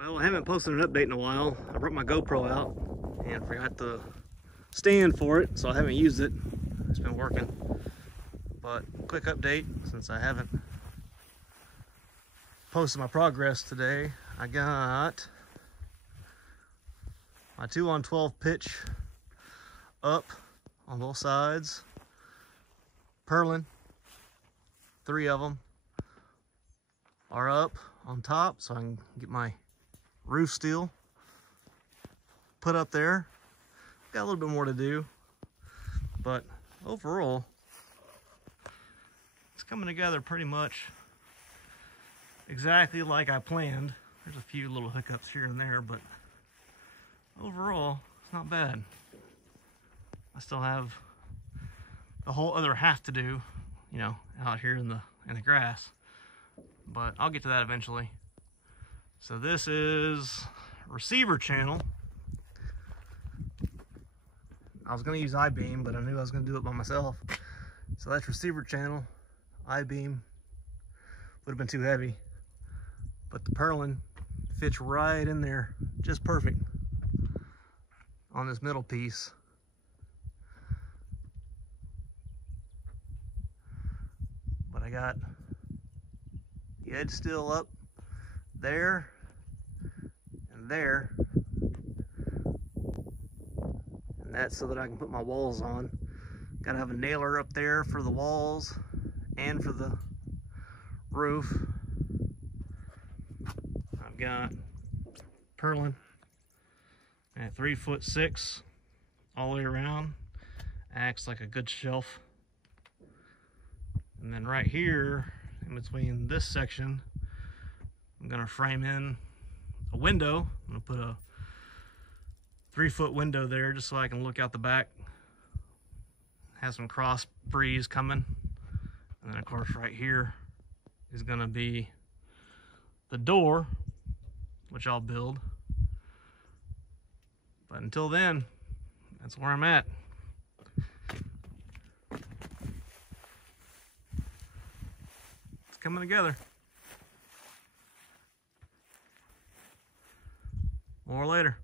Well, I haven't posted an update in a while. I brought my GoPro out and forgot the stand for it, so I haven't used it. It's been working. But quick update, since I haven't posted my progress today. I got my 2-on-12 pitch up on both sides, purling. 3 of them are up on top, so I can get my roof steel put up there. Got a little bit more to do, but overall it's coming together pretty much exactly like I planned. There's a few little hiccups here and there, but overall it's not bad. I still have the whole other half to do, you know, out here in the grass, but I'll get to that eventually. So this is receiver channel. I was going to use I-beam, but I knew I was going to do it by myself. So that's receiver channel. I-beam would have been too heavy, but the purlin fits right in there, just perfect on this middle piece. But I got the edge still up there and there, and that's so that I can put my walls on. Gotta have a nailer up there for the walls and for the roof. I've got purlin at 3'6" all the way around. Acts like a good shelf. And then right here in between this section, I'm gonna frame in a window. I'm gonna put a 3-foot window there just so I can look out the back. Have some cross breeze coming. And then of course right here is gonna be the door, which I'll build. But until then, that's where I'm at. It's coming together. More later.